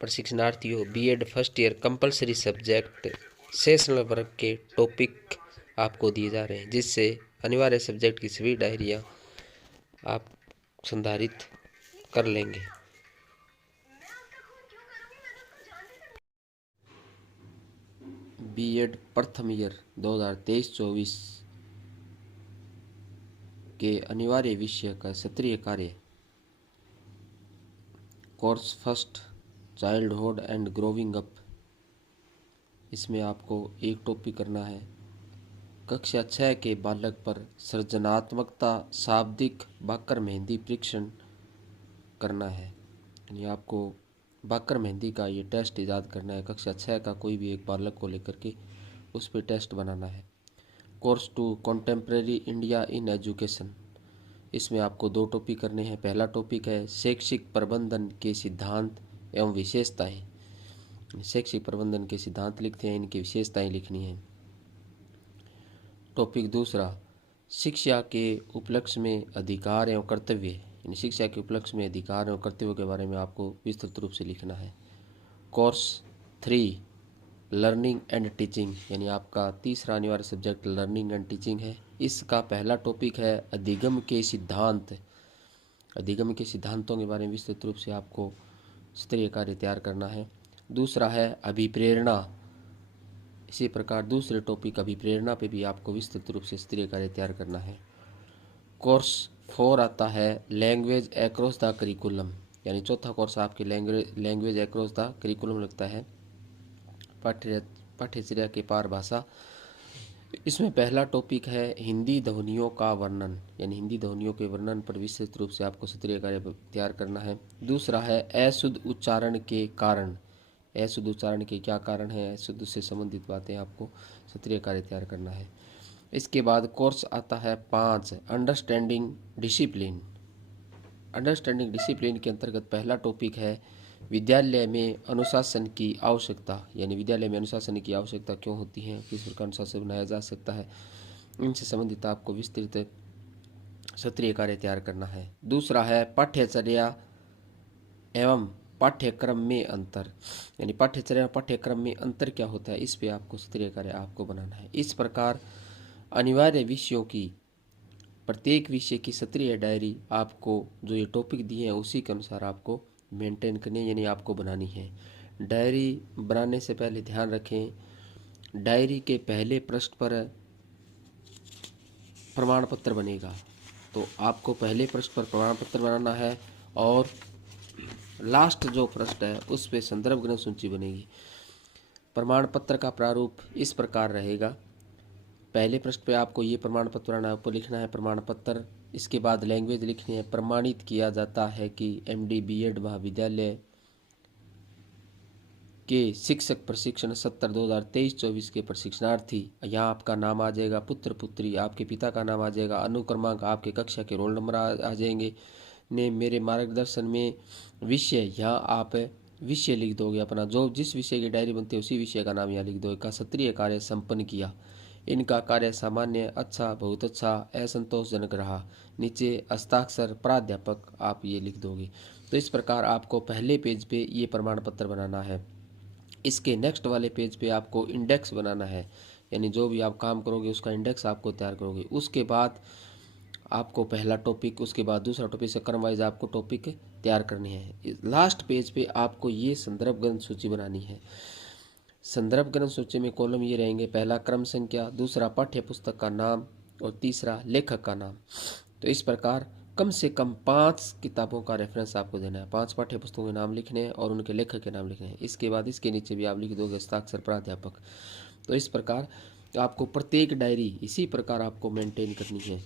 प्रशिक्षणार्थियों BEd first year compulsory subject sessional work के topic आपको दिए जा रहे हैं, जिससे अनिवार्य सब्जेक्ट की सभी डायरियाँ आप संधारित कर लेंगे। बीएड प्रथम ईयर 2023-24 के अनिवार्य विषय का सत्रीय कार्य course first childhood and growing up. इसमें आपको एक टॉपिक करना है। कक्षा 6 के बालक पर सृजनात्मकता शाब्दिक बाकर मेहंदी परीक्षण करना है। यानी आपको बाकर मेहंदी का ये टेस्ट ईजाद करना है। कक्षा 6 का कोई भी एक बालक को लेकर के उस पर टेस्ट बनाना है। Course 2 contemporary India in education. इसमें आपको 2 टॉपिक करने हैं। पहला टॉपिक है शैक्षिक प्रबंधन के सिद्धांत एवं विशेषताएं। शैक्षिक प्रबंधन के सिद्धांत लिखते हैं, इनकी विशेषताएं लिखनी है। टॉपिक दूसरा शिक्षा के उपलक्ष्य में अधिकार एवं कर्तव्य। यानी शिक्षा के उपलक्ष्य में अधिकार एवं कर्तव्य के बारे में आपको विस्तृत रूप से लिखना है। Course 3 learning and teaching. यानी आपका तीसरा अनिवार्य सब्जेक्ट लर्निंग एंड टीचिंग है। इसका पहला टॉपिक है अधिगम के सिद्धांत। अधिगम के सिद्धांतों के बारे में विस्तृत रूप से आपको स्तरीय कार्य तैयार करना है। दूसरा है अभिप्रेरणा। इसी प्रकार दूसरे टॉपिक अभिप्रेरणा पे भी आपको विस्तृत रूप से स्तरीय कार्य तैयार करना है। कोर्स 4 आता है लैंग्वेज एक्रॉस द करिकुलम। यानी चौथा कोर्स आपके लैंग्वेज एक्रॉस द करिकुलम लगता है, पाठ्यचर्या के पार भाषा। इसमें पहला टॉपिक है हिंदी ध्वनियों का वर्णन। यानी हिंदी ध्वनियों के वर्णन पर विस्तृत रूप से आपको स्तरीय कार्य तैयार करना है। दूसरा है अशुद्ध उच्चारण के कारण। अशुद्ध उच्चारण के क्या कारण है, अशुद्ध से संबंधित बातें आपको स्तरीय कार्य तैयार करना है। इसके बाद कोर्स आता है 5 अंडरस्टैंडिंग डिसिप्लिन। अंडरस्टैंडिंग डिसिप्लिन के अंतर्गत पहला टॉपिक है विद्यालय में अनुशासन की आवश्यकता। यानी विद्यालय में अनुशासन की आवश्यकता क्यों होती है, किस प्रकार अनुशासन बनाया जा सकता है, इनसे संबंधित आपको विस्तृत सत्रीय कार्य तैयार करना है। दूसरा है पाठ्यचर्या एवं पाठ्यक्रम में अंतर। यानी पाठ्यचर्या पाठ्यक्रम में अंतर क्या होता है, इस पे आपको सत्रीय कार्य आपको बनाना है। इस प्रकार अनिवार्य विषयों की प्रत्येक विषय की सत्रीय डायरी आपको जो ये टॉपिक दिए हैं उसी के अनुसार आपको मेंटेन करनी है, यानी आपको बनानी है। डायरी बनाने से पहले ध्यान रखें, डायरी के पहले पृष्ठ पर प्रमाण पत्र बनेगा, तो आपको पहले पृष्ठ पर प्रमाण पत्र बनाना है और लास्ट जो पृष्ठ है उस पे संदर्भ ग्रंथ सूची बनेगी। प्रमाण पत्र का प्रारूप इस प्रकार रहेगा। पहले पृष्ठ पे आपको ये प्रमाण पत्र बनाना है, आपको लिखना है प्रमाण पत्र। इसके बाद लैंग्वेज लिखनी है। प्रमाणित किया जाता है कि एमडी बीएड महाविद्यालय के शिक्षक प्रशिक्षण सत्र 2023-24 के प्रशिक्षणार्थी, यहाँ आपका नाम आ जाएगा, पुत्र पुत्री आपके पिता का नाम आ जाएगा, अनुक्रमांक आपके कक्षा के रोल नंबर आ जाएंगे। ने मेरे मार्गदर्शन में विषय, यहाँ आप विषय लिख दोगे अपना, जो जिस विषय की डायरी बनती है उसी विषय का नाम यहाँ लिख दोगे। का सत्रीय कार्य संपन्न किया, इनका कार्य सामान्य, अच्छा, बहुत अच्छा, असंतोषजनक रहा। नीचे हस्ताक्षर प्राध्यापक आप ये लिख दोगे। तो इस प्रकार आपको पहले पेज पे ये प्रमाण पत्र बनाना है। इसके नेक्स्ट वाले पेज पे आपको इंडेक्स बनाना है, यानी जो भी आप काम करोगे उसका इंडेक्स आपको तैयार करोगे। उसके बाद आपको पहला टॉपिक, उसके बाद दूसरा टॉपिक से क्रम वाइज आपको टॉपिक तैयार करने हैं। लास्ट पेज पे आपको ये संदर्भ ग्रंथ सूची बनानी है। संदर्भ ग्रंथ सूची में कॉलम ये रहेंगे, पहला क्रम संख्या, दूसरा पाठ्य पुस्तक का नाम और तीसरा लेखक का नाम। तो इस प्रकार कम से कम 5 किताबों का रेफरेंस आपको देना है, 5 पाठ्य पुस्तकों के नाम लिखने हैं और उनके लेखक के नाम लिखने हैं। इसके बाद इसके नीचे भी आप लिख दोगे हस्ताक्षर प्राध्यापक। तो इस प्रकार आपको प्रत्येक डायरी इसी प्रकार आपको मेंटेन करनी है।